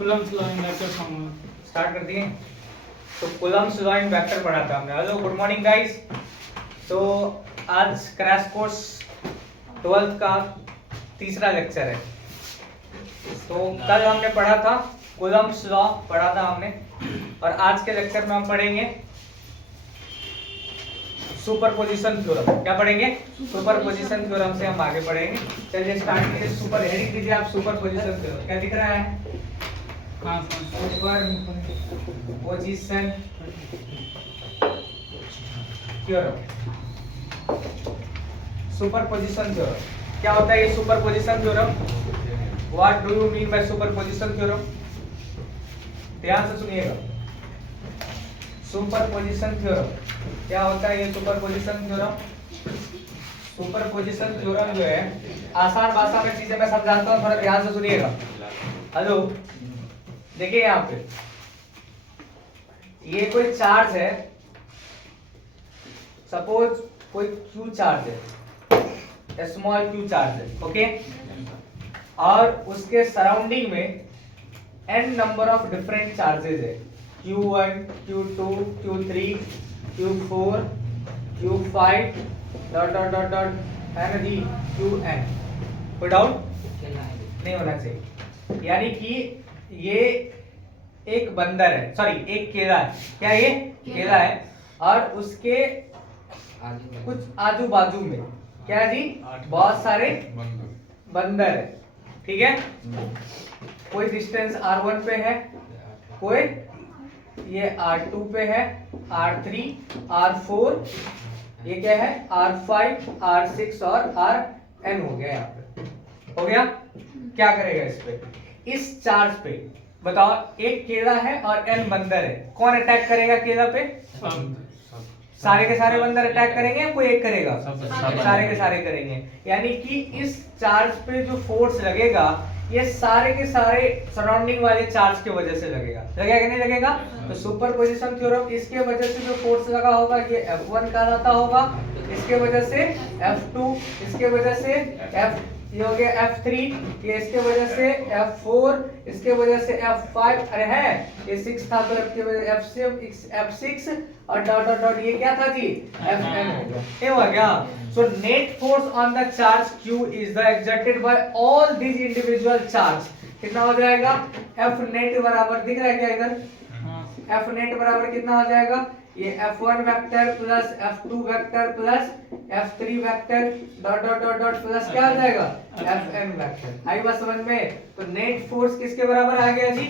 Coulomb's law in vector form. Start कर दिए। तो कूलम्ब्स लॉ इन वेक्टर पढ़ा था हमने। Hello good morning guys. तो आज क्रैश कोर्स 12th का तीसरा लेक्चर है। तो कल हमने पढ़ा था कूलम्ब्स लॉ पढ़ा था हमने, और आज के लेक्चर में हम पढ़ेंगे सुपरपोजिशन थ्योरम। क्या पढ़ेंगे? सुपरपोजिशन थ्योरम से हम आगे पढ़ेंगे। चलिए स्टार्ट कीजिए। सुपर हेडिंग कीजिए आप, सुपरपोजिशन थ्योरम। क्या दिख रहा है? Superposition theorem. सुपरपोजिशन थ्योरम क्या होता है? ये superposition theorem, what do you mean bye superposition theorem? ध्यान से सुनिएगा। सुपरपोजिशन थ्योरम क्या होता है? ये सुपरपोजिशन थ्योरम, सुपरपोजिशन थ्योरम जो है, आसान भाषा में चीजें मैं समझाता हूँ, थोड़ा ध्यान से सुनिएगा। हेलो, देखिए यहाँ पे ये कोई चार्ज है, सपोज कोई क्यू चार्ज है, स्मॉल क्यू चार्ज है, ओके। और उसके सराउंडिंग में n number of different charges है, Q1, Q2, Q3, Q4, Q5 dot dot dot dot and the Qn। कोई डाउट नहीं होना चाहिए। यानी कि ये एक बंदर है, सॉरी एक केला है। क्या ये केला है? और उसके कुछ आजू बाजू में क्या है जी? बहुत सारे बंदर है, ठीक है। कोई डिस्टेंस R1 पे है, कोई ये R2 पे है, R3, R4, ये क्या है? R5, R6 और Rn हो गया। यहाँ पे हो गया। क्या करेगा इस पे? इस चार्ज पे बताओ, एक केला है और n बंदर है, कौन अटैक करेगा केला पे? सारे के सारे बंदर अटैक करेंगे या कोई एक करेगा? सारे के सारे करेंगे। यानी कि इस चार्ज पे जो फोर्स लगेगा, ये सारे के सारे सराउंडिंग वाले चार्ज की वजह से लगेगा। लगेगा कि नहीं लगेगा? तो सुपरपोजिशन थ्योरम, इसके वजह से जो फोर्स लगा होगा ये F1 कहलाता होगा, इसके वजह से F2, इसके वजह से F, ये हो गया F3, ये इसके वजह से F4, इसके वजह से F5, अरे है ये 6 था तो इसके वजह F6 और डॉट डॉट डॉट ये क्या था जी? Fn हो गया। ये हो गया। So net force on the charge Q is the exerted by all these individual charge। कितना हो जाएगा? F net बराबर दिख रहा है क्या इधर? F net बराबर कितना हो जाएगा? ये F1 vector plus F2 vector plus F3 vector dot dot dot dot plus क्या हो जाएगा? Fn vector. आई बात समझ में? तो नेट फोर्स किसके बराबर आ गया जी?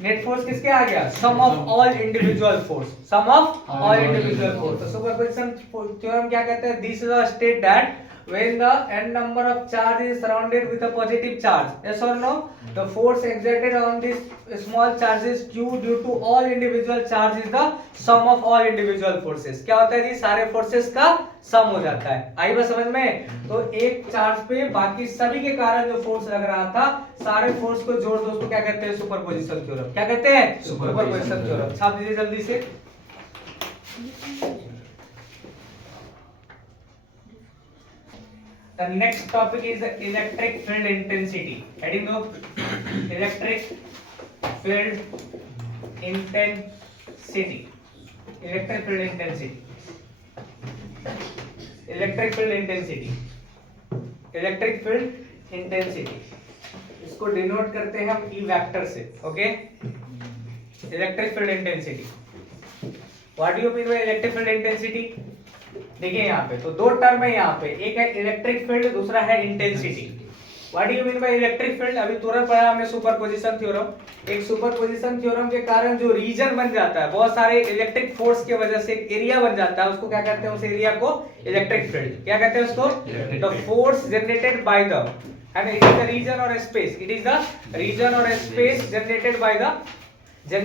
नेट फोर्स किसके आ गया? Sum of all individual force, sum of all individual force. तो सुपरपोजिशन थ्योरम क्या कहते हैं? This is a state that when the n number of charge is surrounded with a positive charge, yes or no, the force exerted on this small charges q due to all individual charge is the sum of all individual forces। क्या होता है जी? सारे forces का सम हो जाता है। आई बात समझ में? तो एक चार्ज पे बाकी सभी के कारण जो फोर्स लग रहा था, सारे फोर्स को जोड़ दो, उसको क्या कहते हैं? Superposition theorem. क्या कहते हैं? Superposition theorem. छाप दीजिए जल्दी से। The next topic is electric field intensity. Heading of electric field intensity. Electric field intensity. Electric field intensity. Electric field intensity. इसको डिनोट करते हैं हम E वेक्टर से, okay? Electric field intensity. What do you mean by electric field intensity? देखिए यहाँ पे तो दो टर्म है यहाँ पे, एक है इलेक्ट्रिक फील्ड, दूसरा है intensity. What do you mean by electric field? अभी तुरंत पढ़ा हमने सुपरपोजिशन थ्योरम। एक सुपरपोजिशन थ्योरम के कारण जो रीजन बन जाता है, बहुत सारे इलेक्ट्रिक फोर्स की वजह से एक एरिया बन जाता है, उसको क्या कहते हैं? उस एरिया को इलेक्ट्रिक फील्ड। क्या कहते हैं उसको? The force generated by the, and it is the region or space, it is the region or space generated by the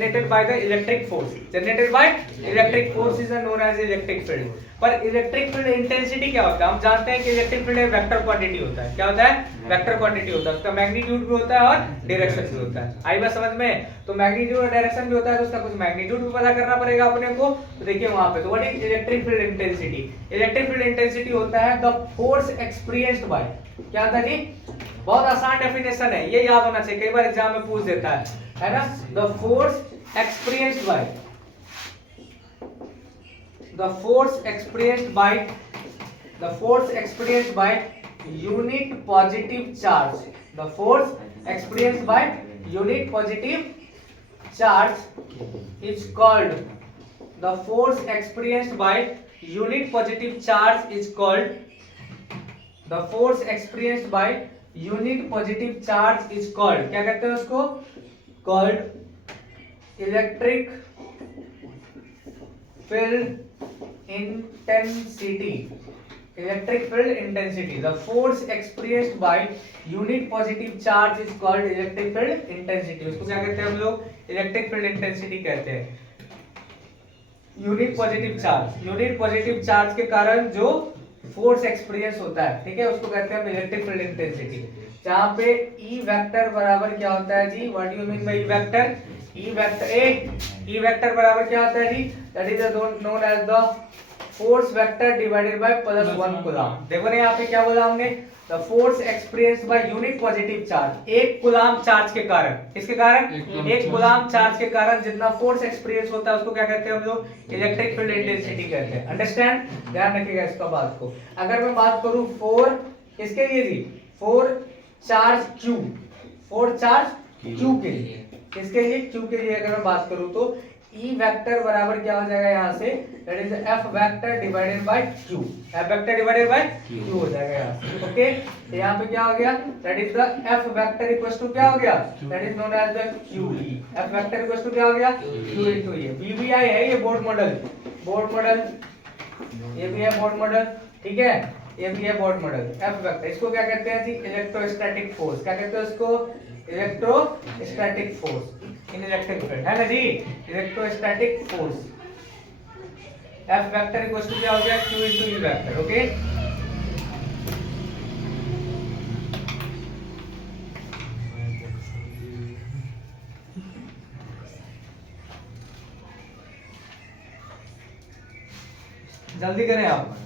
electric force, generated by electric force is known as electric field। पर electric field intensity क्या होता है? हम जानते हैं कि electric field एक vector quantity होता है। क्या होता है? वेक्टर क्वांटिटी होता है। उसका मैग्नीट्यूड भी होता है और डायरेक्शन भी होता है। आई बात समझ में? तो मैग्नीट्यूड और डायरेक्शन भी होता है, तो उसका कुछ मैग्नीट्यूड भी पता करना पड़ेगा अपने को। तो देखिए वहां पे, तो what is electric field intensity? Electric field intensity होता है द फोर्स एक्सपीरियंस्ड बाय, क्या था जी? बहुत आसान डेफिनेशन है, ये याद होना चाहिए, कई बार एग्जाम में पूछ देता है ना। The force experienced bye the force experienced by unit positive charge, the force experienced by unit positive charge is called, the force experienced by unit positive charge is called, the force experienced by unit positive charge is called, क्या कहते हैं उसको? called electric field intensity, electric field intensity. The force experienced by unit positive charge is called electric field intensity. उसको क्या कहते हैं हम लोग? इलेक्ट्रिक फील्ड इंटेंसिटी कहते हैं। यूनिट पॉजिटिव चार्ज के कारण जो फोर्स एक्सपीरियंस होता है, ठीक है, उसको कहते हैं हम इलेक्ट्रिक फील्ड इंटेंसिटी। जहां पे ई वेक्टर बराबर क्या होता है जी? What do you mean by E vector? E vector बराबर क्या होता है जी? That is known as the force vector divided by +1 coulomb. देखो ना यहाँ पे क्या बोला हमने? The force experience by unit positive charge, एक कूलम चार्ज के कारण, किसके कारण? एक कूलम चार्ज के कारण जितना फोर्स एक्सपीरियंस होता है उसको क्या कहते हैं हम लोग? इलेक्ट्रिक फील्ड इंटेंसिटी कहते हैं। अंडरस्टैंड? ध्यान रखिएगा इसका बात को। अगर मैं बात करूं 4 किसके लिए जी? 4 चार्ज Q, 4 चार्ज Q के लिए, किसके लिए? Q के लिए अगर मैं बात करूं तो E वेक्टर बराबर क्या हो जाएगा यहाँ से? That is F vector divided bye Q, F vector divided bye Q हो जाएगा यहाँ से। ओके, तो यहाँ पे क्या हो गया? That is the F vector equals to क्या हो गया? That is known as the QE। F vector equals to क्या हो गया? Q into E। VBI है ये बोर्ड मॉडल, ये भी है बोर्ड मॉडल, ठीक है, ये भी है बोर्ड मॉडल। F वेक्टर इसको क्या कहते हैं जी? Electrostatic force. क्या कहते हैं उसको? Electrostatic force in electric field, है ना जी? Electrostatic force. F vector equals to क्या हो गया? Q into E vector. Okay, जल्दी करें आप।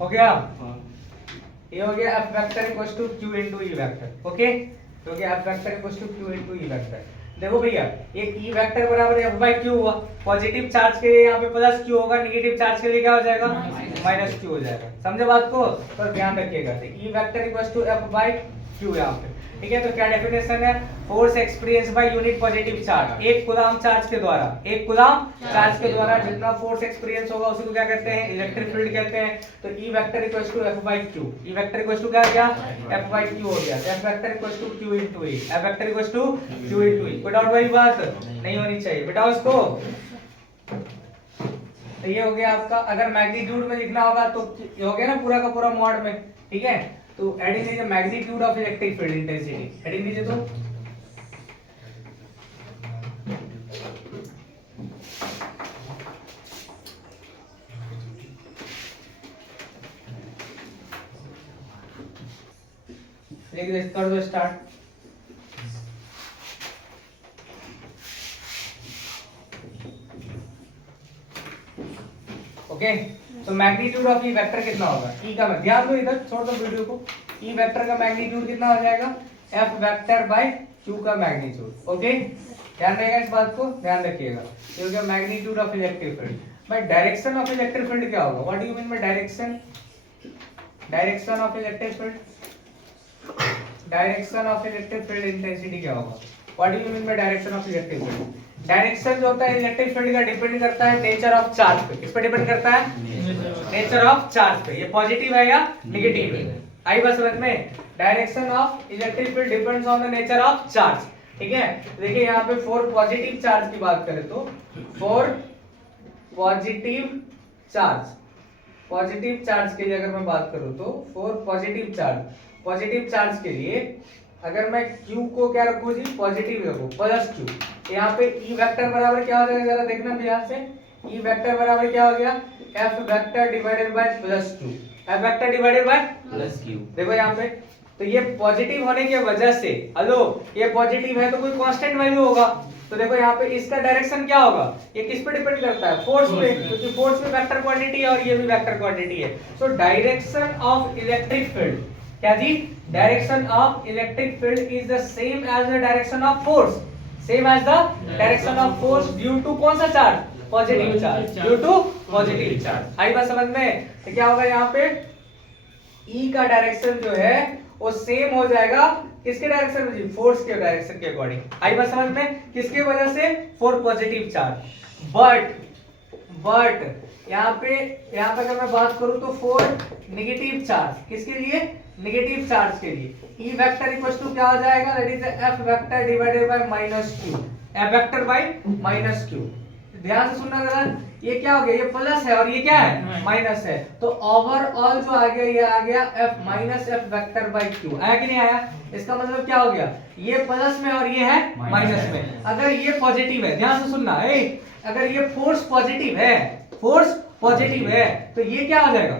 हो गया? ये हो गया F vector equals to Q into E vector. Okay, तो गया F vector equals to Q into E vector. देखो भैया, ये E वेक्टर बराबर F बाय Q हुआ। पॉजिटिव चार्ज के लिए यहाँ पे प्लस Q होगा, नेगेटिव चार्ज के लिए क्या हो जाएगा? माइनस Q हो जाएगा। समझे बात को? तो ध्यान रखिएगा। E vector equals to F by Q यहाँ पे, ठीक है। तो क्या डेफिनेशन है? Force experience by unit positive charge, एक कूलम चार्ज के द्वारा, एक कूलम चार्ज के द्वारा जितना फोर्स एक्सपीरियंस होगा उसी को क्या कहते हैं? इलेक्ट्रिक फील्ड कहते हैं। तो E vector equals to F by Q, E vector equals to क्या हो गया? F बाय Q हो गया। F vector equals to Q into E, F vector equals to Q into E। कोई डाउट वाली बात नहीं होनी चाहिए, बताओ इसको। तो ये हो गया आपका। अगर मैग्नीट्यूड में लिखना होगा तो ये हो गया ना पूरा का पूरा मॉड में, ठीक है। तो एडिंग लीजिए magnitude of electric field intensity, adding लीजिए तो कर दो स्टार्ट। ओके, तो मैग्नीट्यूड ऑफ ई वेक्टर कितना होगा? ई का, ध्यान दो इधर, छोड़ दो वीडियो को। ई वेक्टर का मैग्नीट्यूड कितना हो जाएगा? एफ वेक्टर बाय क्यू का मैग्नीट्यूड। ओके, ध्यान रहेगा इस बात को, ध्यान रखिएगा। ये हो गया मैग्नीट्यूड ऑफ इलेक्ट्रिक फील्ड। भाई डायरेक्शन ऑफ इलेक्ट्रिक फील्ड क्या होगा? What do you mean bye direction? Direction of electric field, direction of electric field intensity क्या होगा? What do you mean bye direction of electric field? Direction जो होता है electric field का depend करता है नेचर ऑफ चार्ज पे। किस पे डिपेंड करता है? नेचर ऑफ चार्ज पे। ये पॉजिटिव है या नेगेटिव है? आई बस समझ में। Direction of electric field depends on the nature of charge, ठीक है। देखिए यहाँ पे 4 पॉजिटिव चार्ज की बात करें तो 4 पॉजिटिव चार्ज, पॉजिटिव चार्ज के लिए अगर मैं बात करूं तो फॉर पॉजिटिव चार्ज के लिए अगर मैं q को क्या रखूं जी, पॉजिटिव रखूं, प्लस q, यहाँ पे E वेक्टर बराबर क्या हो जाएगा, जरा देखना ध्यान से, E वेक्टर बराबर क्या हो गया, F vector divided bye plus q, F vector divided bye plus q। देखो यहाँ पे तो ये पॉजिटिव होने की वजह से, हेलो ये पॉजिटिव है तो कोई कांस्टेंट वैल्यू होगा, तो देखो यहाँ पे इसका डायरेक्शन क्या होगा, ये किस पे डिपेंड करता है, फोर्स पे, क्योंकि फोर्स में वेक्टर क्वांटिटी है और ये भी वेक्टर क्वांटिटी है। So direction of electric field, क्या जी, direction of electric field is the same as the direction of force, same as the direction of force due to कौन सा charge, positive charge, due to positive charge. आई बात समझ में, तो क्या होगा यहाँ पे E का डायरेक्शन जो है वो सेम हो जाएगा किसके डायरेक्शन में जी, फोर्स के डायरेक्शन के अकॉर्डिंग। आई बात समझ में, किसके वजह से, फॉर पॉजिटिव चार्ज। बट यहाँ पे अगर मैं बात करूं तो फॉर नेगेटिव चार्ज, किसके लिए, नेगेटिव चार्ज के लिए E वेक्टर इक्वल टू क्या हो जाएगा, that is F vector divided bye minus q, F vector by minus q। ध्यान से सुनना जरा, ये क्या हो गया, ये प्लस है और ये क्या है, माइनस है, तो ओवरऑल जो आ गया ये आ गया F minus F vector by q, आया कि नहीं आया। इसका मतलब क्या हो गया, ये प्लस में और ये है माइनस में। अगर ये पॉजिटिव है, ध्यान से सुनना, अगर ये फोर्स पॉजिटिव है तो ये क्या हो जाएगा,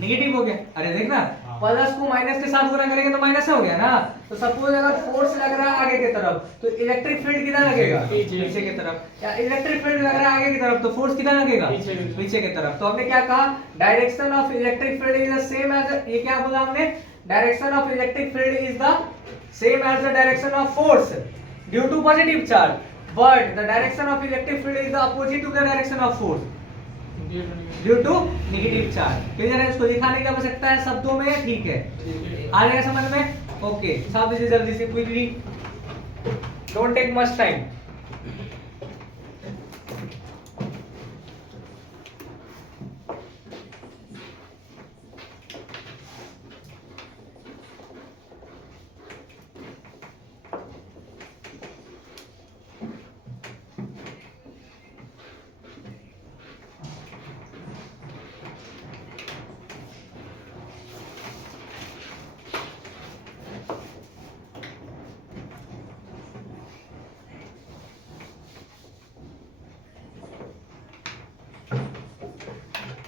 नेगेटिव हो गया। अरे देखना, प्लस को माइनस के साथ गुणा करेंगे तो माइनस हो गया ना। तो सपोज अगर फोर्स लग रहा है आगे की तरफ तो इलेक्ट्रिक फील्ड किधर लगेगा, पीछे की तरफ, या इलेक्ट्रिक फील्ड लग रहा है आगे की तरफ तो फोर्स किधर लगेगा, पीछे की तरफ। तो हमने क्या कहा, direction of electric field is the same as, ये क्या बोला हमने, direction of electric field is the same as the direction of force due to positive charge, but the direction of electric field is the opposite to the direction of force due to negative charge. Clear है, इसको दिखाने की आवश्यकता है शब्दों में, ठीक है, आ गया समझ में। ओके, सब इसे जल्दी से quickly, don't take much time.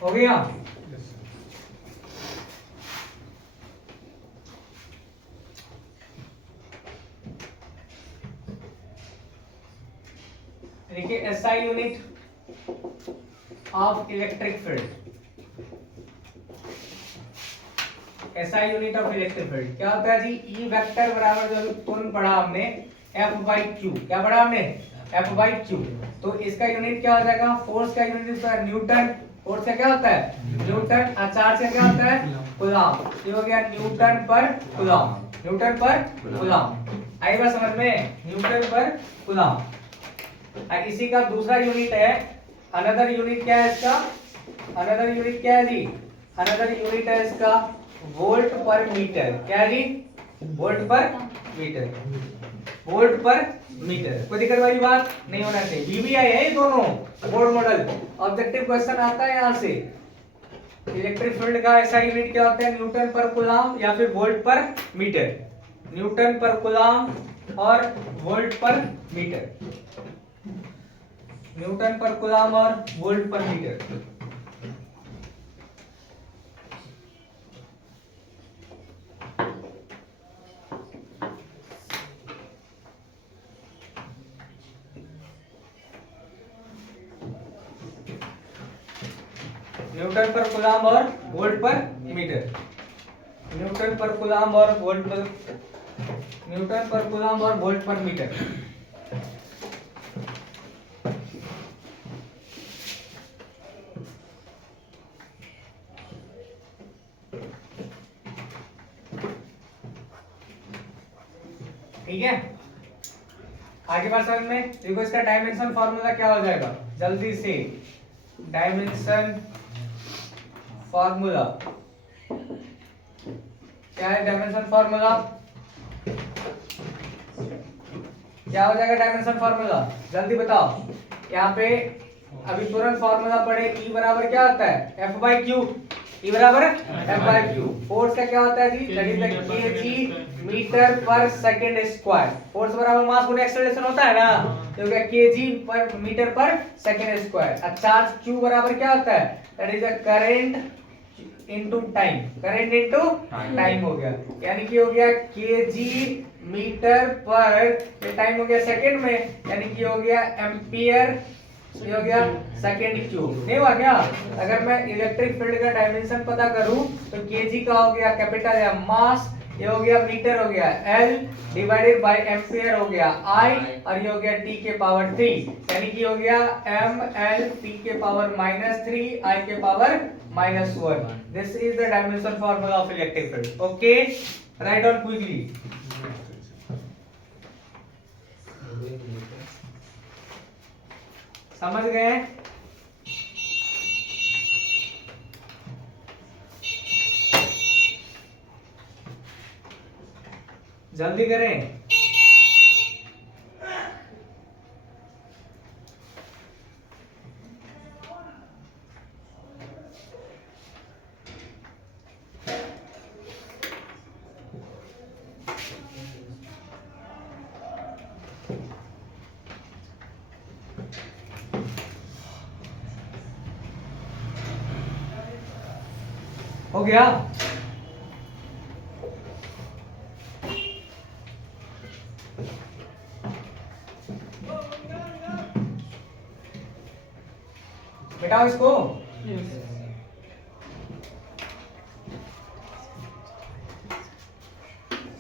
हो गया, देखिए SI unit of electric field, SI unit of electric field क्या होता है जी, ई वेक्टर बराबर जो तुरंत पढ़ा हमने एफ बाई क्यू, क्या पढ़ा हमने, एफ बाई क्यू। तो इसका यूनिट क्या हो जाएगा, फोर्स का यूनिट होता है न्यूटन, फोर्स का क्या होता है न्यूटन, और चार्ज का क्या होता है कूलॉम। ये हो गया न्यूटन पर कूलॉम, न्यूटन पर कूलॉम। आई बात समझ में, न्यूटन पर कूलॉम। इसी का दूसरा यूनिट है, अनदर यूनिट क्या है इसका, अनदर यूनिट क्या है जी, अनदर यूनिट है इसका वोल्ट पर मीटर। क्या है जी, वोल्ट पर मीटर, वोल्ट पर मीटर। कोई दिक्कत वाली बात नहीं होना चाहिए। बीबीआई है ये दोनों, बोर्ड मॉडल ऑब्जेक्टिव क्वेश्चन आता है यहाँ से। इलेक्ट्रिक फील्ड का ऐसा यूनिट क्या होता है, न्यूटन पर कूलॉम या फिर वोल्ट पर मीटर, न्यूटन पर कूलॉम और वोल्ट पर मीटर, न्यूटन पर कूलॉम और वोल्ट पर मीटर। न्यूटन पर कूलॉम और वोल्ट पर मीटर, न्यूटन पर कूलॉम और वोल्ट पर, न्यूटन पर कूलॉम और वोल्ट पर मीटर। ठीक है, आगे बात समझ में। देखो इसका डायमेंशन फॉर्मूला क्या हो जाएगा, जल्दी से डायमेंशन फॉर्मूला क्या है, डायमेंशन फॉर्मूला क्या हो जाएगा, डायमेंशन फॉर्मूला जल्दी बताओ। यहाँ पे अभी तुरंत फॉर्मूला पढ़े, E बराबर क्या होता है, F बाई क्यू। E बराबर F बाई क्यू। फोर्स का क्या होता है जी, that is the kg metre per second square. Force बराबर मास गुना एक्सेलरेशन होता है ना, तो क्या kg पर मीटर पर सेकंड स्क्वायर। और चार्ज Q बराबर क्या होता है, that is the current into time. Current into time हो गया, यानी कि हो गया kg मीटर पर टाइम हो गया सेकंड में, यानी कि हो गया एम्पियर, ये हो गया सेकेंड क्यूब। नहीं हुआ क्या? अगर मैं इलेक्ट्रिक फील्ड का डायमेंशन पता करूं तो केजी का हो गया कैपिटल है मास, ये हो गया मीटर हो गया एल डिवाइडेड बाय एम्पियर हो गया आई, और ये हो गया टी के पावर 3, यानी कि हो गया एम एल टी के पावर -3 आई के power -1। This is the dimension formula of electric field. Okay, right down quickly. समझ गए? जल्दी करें। हो गया? बेटाओ इसको।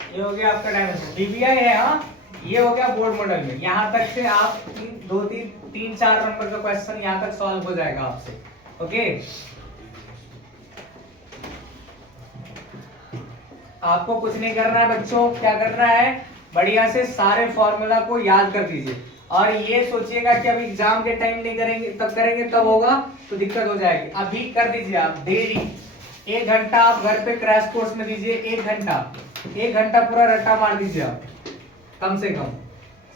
ये हो गया आपका डायमेंशन, डीबीआई है। हाँ, ये हो गया बोर्ड मॉडल में। यहां तक से आप 3-4 नंबर का क्वेश्चन यहां तक सॉल्व हो जाएगा आपसे। ओके, आपको कुछ नहीं करना है बच्चों, क्या करना है, बढ़िया से सारे फॉर्मूला को याद कर दीजिए। और ये सोचिएगा कि अभी एग्जाम के टाइम नहीं करेंगे, तब करेंगे तब होगा तो दिक्कत हो जाएगी। अभी कर दीजिए आप डेली 1 घंटा आप घर पे क्रैश कोर्स में दीजिए। 1 घंटा पूरा रट्टा मार दीजिए आप, कम से कम।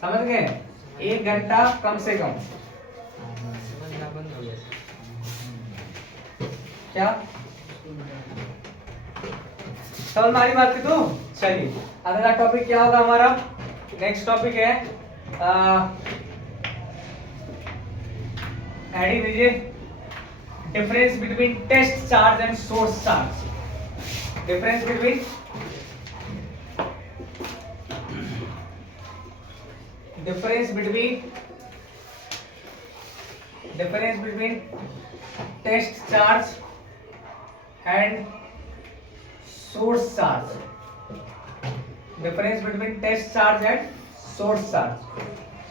समझ गए? 1 घंटा कम से कम। क्या समझ में आ रही बात की? तो चलिए अगला टॉपिक क्या होगा हमारा, नेक्स्ट टॉपिक है एडिंग दीजिए, difference between test charge and source charge. Difference between test charge and source charge. Difference between test charge and source charge.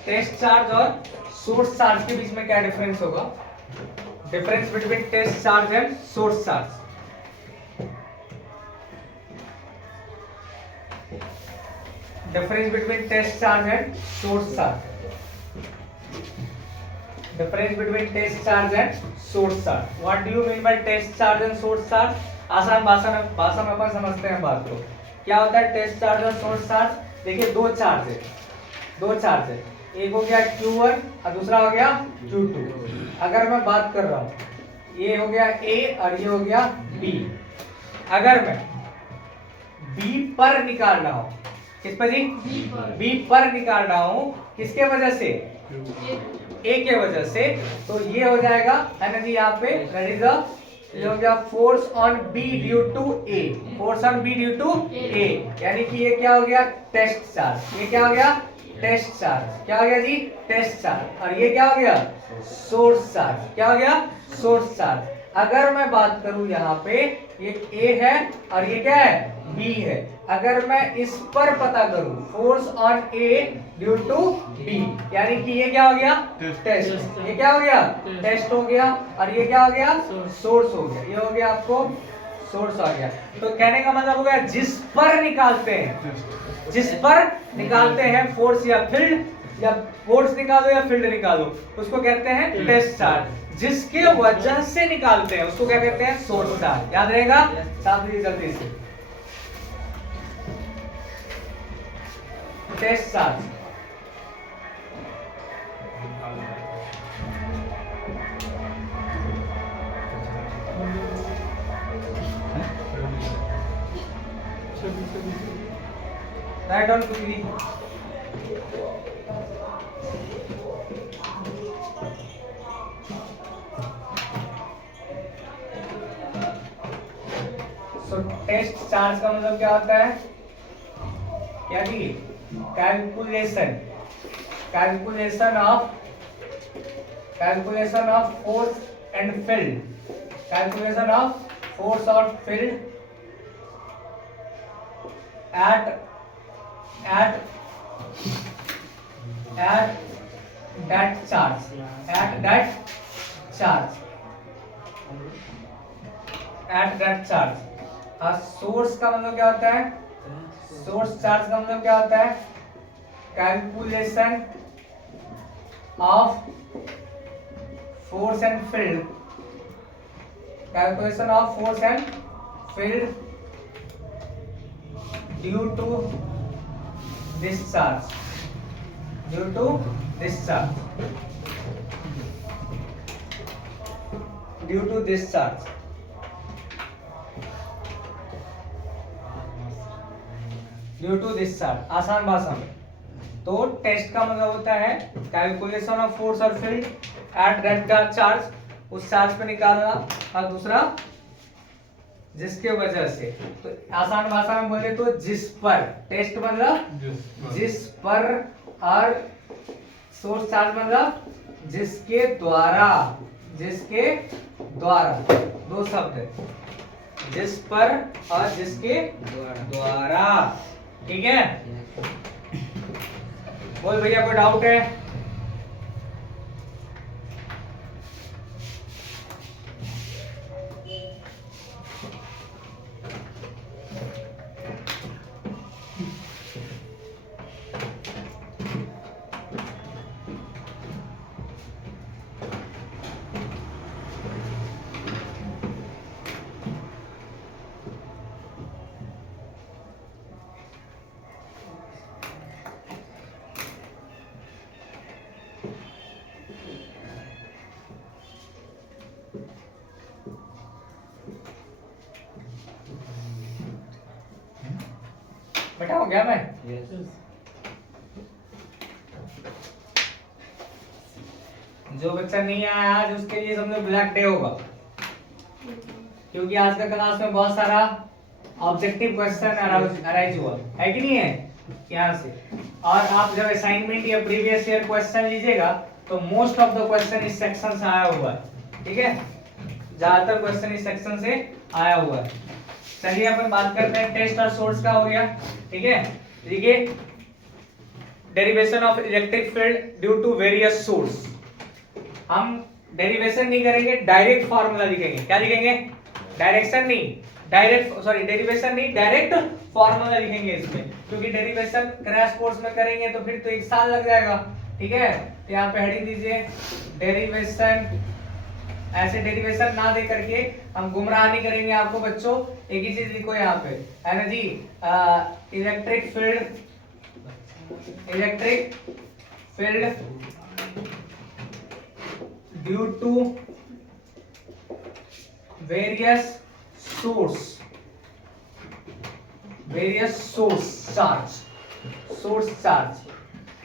Test charge और सोर्स चार्ज के बीच में क्या डिफरेंस होगा? Difference between test charge and source charge. Difference between test charge and source charge. Difference between test charge and source charge. What do you mean by test charge and source charge? आसान भाषा में अपन समझते हैं बात को। क्या होता है टेस्ट चार्ज और सोर्स चार्ज? देखिए दो चार्ज है, एक हो गया Q1 और दूसरा हो गया Q2। अगर मैं बात कर रहा हूं, ये हो गया A और ये हो गया B। अगर मैं B पर निकाल रहा हूं, किस पर जी? B पर निकाल रहा हूं, किसके वजह से? A के वजह से। तो ये हो जाएगा है ना जी, यहाँ पे दैट इज द, ये हो गया force on B due to A। Force on B due to A, यानी कि ये क्या हो गया? Test charge. ये क्या हो गया? Test charge. क्या हो गया जी? Test charge. और ये क्या हो गया? Source charge. क्या हो गया? Source charge. अगर मैं बात करूं यहाँ पे, ये A है और ये क्या है? B है। अगर मैं इस पर पता करूं force on A due to B, यानी कि ये क्या हो गया? टेस्ट। ये क्या हो गया? टेस्ट हो गया। और ये क्या हो गया? सोर्स हो गया। ये हो गया आपको सोर्स आ गया। तो कहने का मतलब हो गया जिस पर निकालते हैं फोर्स या फील्ड, या फोर्स निकालो या फील्ड निकालो, उसको कहते हैं टेस्ट चार्ज। जिसके वजह से निकालते हैं उसको क्या कहते हैं? Source charge. याद रहेगा? साथ ही जल्दी से test charge. Write down quickly. So test charge का मतलब क्या होता है? क्या जी? Calculation of force and field, calculation of force और field at that charge, source का मतलब क्या होता है? सोर्स चार्ज का मतलब क्या होता है? Calculation of force and field, calculation of force and field due to discharge, due to discharge, due to discharge। Due to discharge, आसान भाषा में तो टेस्ट का मतलब होता है कैलकुलेशन ऑफ फोर्स और फील्ड एट दैट का चार्ज, उस चार्ज पे निकालना, और दूसरा जिसके वजह से, तो आसान भाषा में बोले तो जिस पर, टेस्ट मतलब जिस पर, और सोर्स चार्ज मतलब जिसके द्वारा, दो शब्द है, जिस पर और जिसके द्वारा। ठीक है, बोल भैया कोई डाउट है? बेटा हो गया मैं? जो बच्चा नहीं आया आज उसके लिए समझो ब्लैक डे होगा, क्योंकि आज का क्लास में बहुत सारा ऑब्जेक्टिव क्वेश्चन अराइज हुआ है कि नहीं है यहाँ से। और आप जब असाइनमेंट या प्रीवियस ईयर क्वेश्चन लीजिएगा तो मोस्ट ऑफ द क्वेश्चन इस सेक्शन से आया हुआ है। ठीक है, ज्यादातर क्वेश्चन इस सेक्शन से आया हुआ है। चलिए अपन बात करते हैं टेस्ट और सोर्स का, हो गया। ठीक है, देखिए derivation of electric field due to various source. हम डेरिवेशन नहीं करेंगे, डायरेक्ट फार्मूला लिखेंगे। क्या लिखेंगे? डायरेक्शन नहीं, डेरिवेशन नहीं, डायरेक्ट फार्मूला लिखेंगे इसमें, क्योंकि डेरिवेशन क्रैश कोर्स में करेंगे तो फिर तो 1 साल लग जाएगा। ठीक है, तो यहाँ पे हेडिंग दीजिए डेरिवेशन। ऐसे डेरिवेशन ना दे करके हम गुमराह नहीं करेंगे आपको बच्चों, एक ही चीज लिखो यहाँ पे, है ना जी, electric field due to various source charge,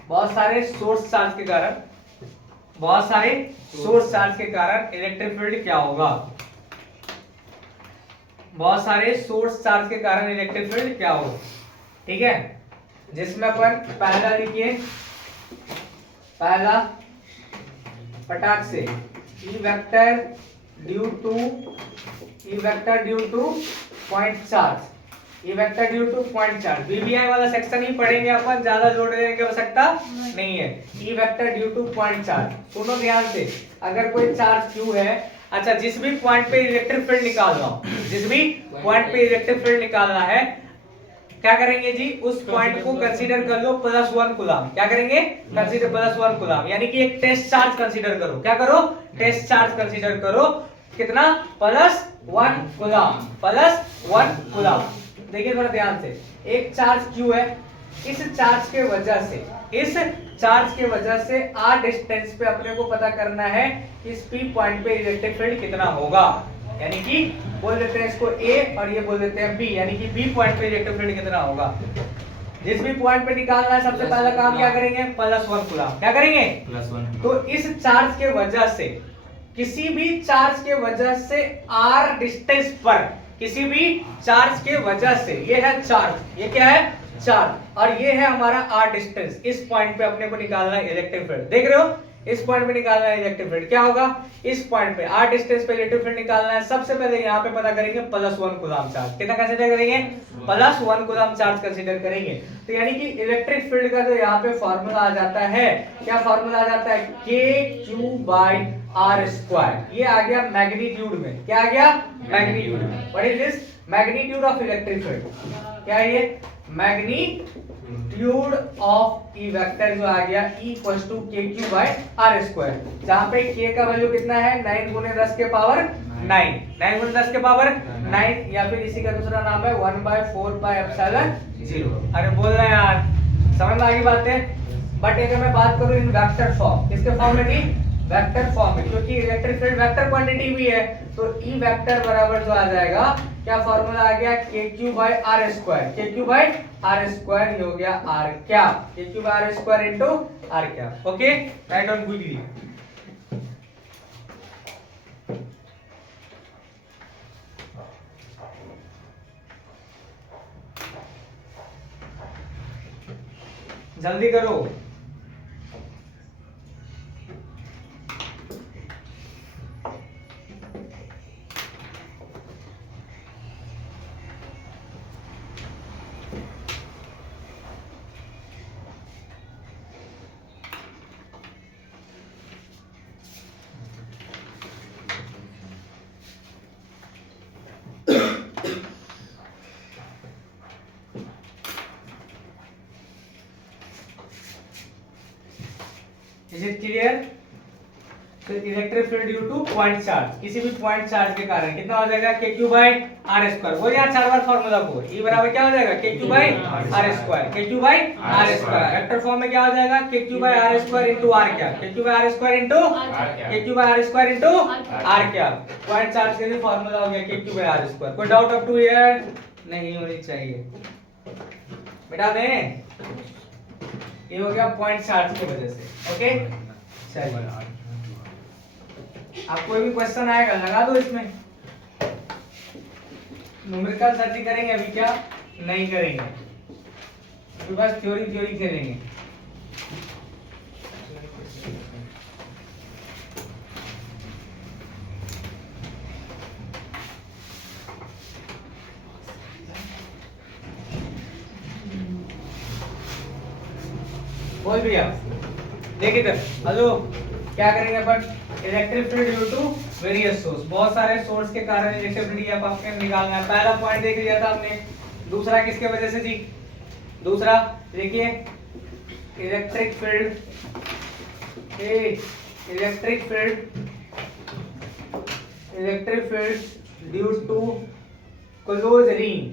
बहुत सारे सोर्स चार्ज के कारण इलेक्ट्रिक फील्ड क्या होगा? बहुत सारे सोर्स चार्ज के कारण इलेक्ट्रिक फील्ड क्या होगा? ठीक है, जिसमें अपन पहला लिखिए, पहला फटाक से E vector due two point charge, BBI वाला सेक्शन ही पढ़ेंगे अपन, ज्यादा जोड़ देने की आवश्यकता नहीं है। E vector due two point charge, सुनो ध्यान से, अगर कोई चार्ज Q है, अच्छा जिस भी पॉइंट पे इलेक्ट्रिक फील्ड निकालना है, क्या करेंगे जी, उस पॉइंट को कंसीडर कर लो +1 कूलम। क्या करेंगे? कंसीडर +1 कूलम, यानी कि एक टेस्ट चार्ज कंसीडर करो। क्या करो? टेस्ट चार्ज कंसीडर करो। कितना? +1 कूलम। देखिए थोड़ा ध्यान से, एक चार्ज Q है, इस चार्ज के वजह से r डिस्टेंस पे अपने को पता करना है इस P पॉइंट पे इलेक्ट्रिक फील्ड कितना होगा। यानी कि बोल देते हैं इसको ए और ये बोल देते हैं बी, यानी कि बी पॉइंट पे इलेक्ट्रिक फील्ड कितना होगा। जिस भी पॉइंट पे निकालना है सबसे पहला काम क्या करेंगे, +1 कूलम। क्या करेंगे, +1। तो इस चार्ज के वजह से, किसी भी चार्ज के वजह से r डिस्टेंस पर, किसी भी चार्ज के वजह से, ये है चार्ज, ये क्या है चार्ज, और ये है हमारा r डिस्टेंस। इस पॉइंट पे अपने को निकालना है इलेक्ट्रिक फील्ड। देख रहे हो, इस पॉइंट पे निकालना है इलेक्ट्रिक फील्ड। क्या होगा, इस पॉइंट पे r डिस्टेंस पे इलेक्ट्रिक फील्ड निकालना है। सबसे पहले यहाँ पे पता करेंगे +1 कूलम चार्ज। कितना कंसीडर करेंगे, +1 कूलम चार्ज कंसीडर करेंगे। तो यानी कि इलेक्ट्रिक फील्ड का जो यहाँ पे फॉर्मूला आ जाता है, क्या फॉर्मूला आ जाता है, KQ/r²। ये आ गया मैग्नीट्यूड में। क्या आ गया, मैग्नीट्यूड में। What is this, magnitude of electric field. क्या है ये, मैग्नीट्यूड ऑफ ई वेक्टर जो आ गया E = KQ/r², जहां पे K का वैल्यू कितना है, 9 × 10 के पावर 9, 9 × 10 के पावर 9, या फिर इसी का दूसरा नाम है 1/4πε0। अरे बोल रहे हैं यार, समझ में आ गई बातें। बट अगर मैं बात करूं इन वेक्टर फॉर्म, किसके फॉर्म में थी, वेक्टर फॉर्म में, क्योंकि इलेक्ट्रिक फील्ड वेक्टर क्वांटिटी भी है, तो E वेक्टर बराबर जो आ जाएगा, क्या फॉर्मूला आ गया, KQ/r²। KQ/r² हो गया r क्या, KQ/r² इनटू r क्या। Okay, right down quickly. जल्दी करो। Is it clear? तो electric field due two point charge, किसी भी पॉइंट चार्ज के कारण कितना हो जाएगा, KQ/r²। वो यार 4 बार फार्मूला को, E बराबर क्या हो जाएगा, KQ/r²। KQ/r²। वेक्टर फॉर्म में क्या हो जाएगा, KQ/r² इनटू r क्या, KQ/r² इनटू r क्या। पॉइंट चार्ज के लिए फार्मूला हो गया KQ/r²। कोई डाउट अप टू हियर नहीं होनी चाहिए बेटा। दें, ये हो गया पॉइंट चार्ज की वजह से। ओके, चलिए आप कोई भी क्वेश्चन आएगा लगा दो इसमें। न्यूमेरिकल सर्च करेंगे अभी, क्या नहीं करेंगे, अभी बस थ्योरी खेलेंगे। बोल भैया, देखिए इधर, हेलो, क्या करेंगे अपन, electric field due to various source, बहुत सारे सोर्स के कारण इलेक्ट्रिक फील्ड आपको निकालना है। पहला पॉइंट देख लिया था हमने, दूसरा किसके वजह से जी, दूसरा देखिए electric field due to close ring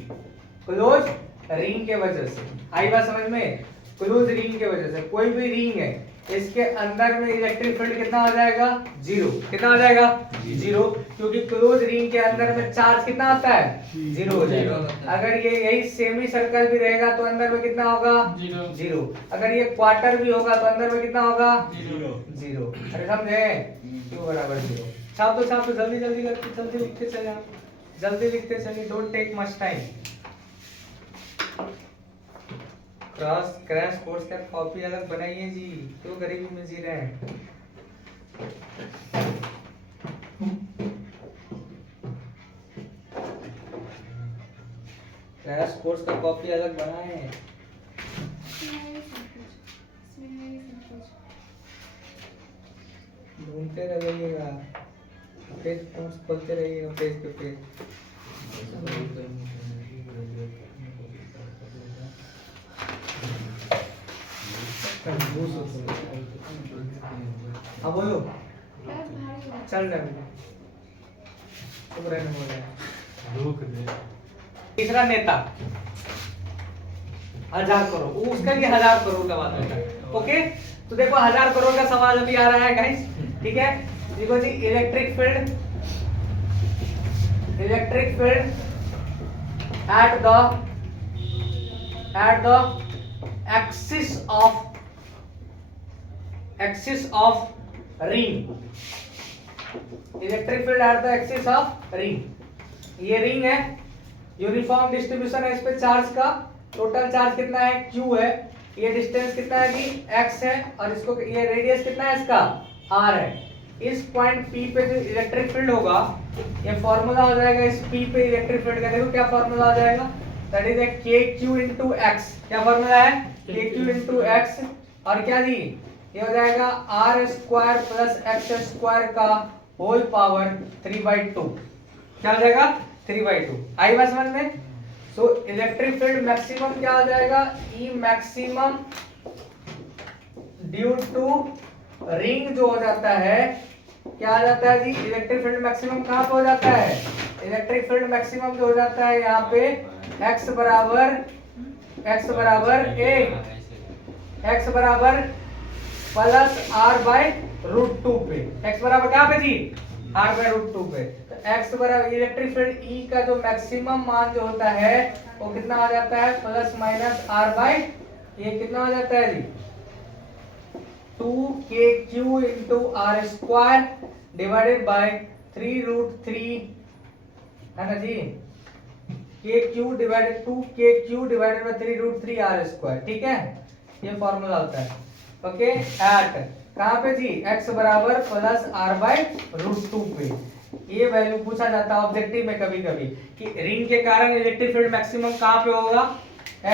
के वजह से। आई बात समझ में, क्लोज रिंग के वजह से, कोई भी रिंग है इसके अंदर में इलेक्ट्रिक फील्ड कितना हो जाएगा, 0। कितना हो जाएगा, 0, क्योंकि क्लोज रिंग के अंदर में चार्ज कितना होता है, 0 हो जाएगा। अगर ये यही सेमी सर्कल भी रहेगा तो अंदर में कितना होगा, 0। अगर ये क्वार्टर भी होगा तो अंदर में कितना होगा, 0। अरे समझे, Q बराबर 0। छाप दो जल्दी करके, जल्दी लिखते चले आप, जल्दी लिखते चलिए, don't take much time. Crash course का कॉपी अलग बनाइए जी, क्यों गरीबी में जी रहे हैं। क्रैश कोर्स का कॉपी अलग बनाए। ढूंढते रहिएगा, पेज खोलते रहिएगा, पेज पे पेज। अब बोलो, चल रहा तीसरा नेता 1000 करोड़, उसका भी 1000 करोड़ का बात है। ओके, तो देखो 1000 करोड़ का सवाल अभी आ रहा है गाइस, ठीक है। देखो जी, electric field electric field at the axis of ring, electric field at the axis of ring. ये रिंग है, यूनिफॉर्म डिस्ट्रीब्यूशन है इस पे चार्ज का, टोटल चार्ज कितना है Q है, ये डिस्टेंस कितना है कि x है, और इसको ये रेडियस कितना है इसका R है। इस पॉइंट P पे जो इलेक्ट्रिक फील्ड होगा, ये फॉर्मूला हो जाएगा इस P पे इलेक्ट्रिक फील्ड का, देखो क्या फॉर्मूला आ जाएगा, that is KQ into x। क्या फॉर्मूला है KQ into x, और क्या जी ये हो जाएगा R square plus x square का होल पावर 3/2। क्या हो जाएगा 3/2। आई बात समझ में। सो इलेक्ट्रिक फील्ड मैक्सिमम क्या हो जाएगा, E maximum due to ring जो हो जाता है, क्या आ जाता है जी, इलेक्ट्रिक फील्ड मैक्सिमम कहां पे हो जाता है, इलेक्ट्रिक फील्ड मैक्सिमम जो हो जाता है यहाँ पे x बराबर प्लस r/√2 पे, x बराबर कहां पे जी r/√2 पे। तो x बराबर इलेक्ट्रिक फील्ड E का जो मैक्सिमम मान जो होता है वो कितना आ जाता है, प्लस माइनस ये कितना हो जाता है जी 2kq into r square divided by 3√3 है ना जी, kq divided 2kq divided by 3√3 r square. ठीक है, ये फॉर्मूला होता है। ओके, एट कहां पे जी x बराबर प्लस r/√2 पे। ये वैल्यू पूछा जाता है ऑब्जेक्टिव में कभी कभी कि रिंग के कारण इलेक्ट्रिक फील्ड मैक्सिमम कहां पे होगा,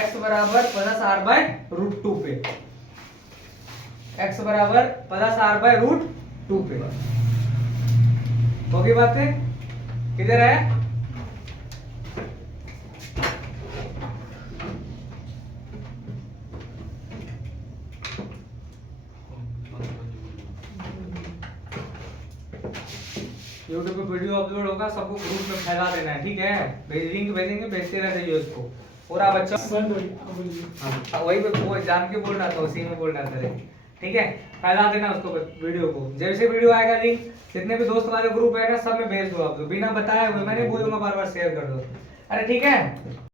x बराबर प्लस r/√2 पे, x बराबर प्लस r/√2 पे। होगी बातें, किधर है यूट्यूब पे वीडियो अपलोड होगा, सबको ग्रुप में फैला देना है। ठीक है, लिंक भेजेंगे, भेजते रहते उसको पूरा बच्चा। वही वो जान के बोलना था, उसी में बोलना था। ठीक है, फैला देना उसको वीडियो को, जैसे वीडियो आएगा लिंक जितने भी दोस्त वाले ग्रुप है ना सब में भेज दो आप लोग, बिना बताए हुए मैं नहीं बोलूंगा, बार बार शेयर कर दो। अरे ठीक है।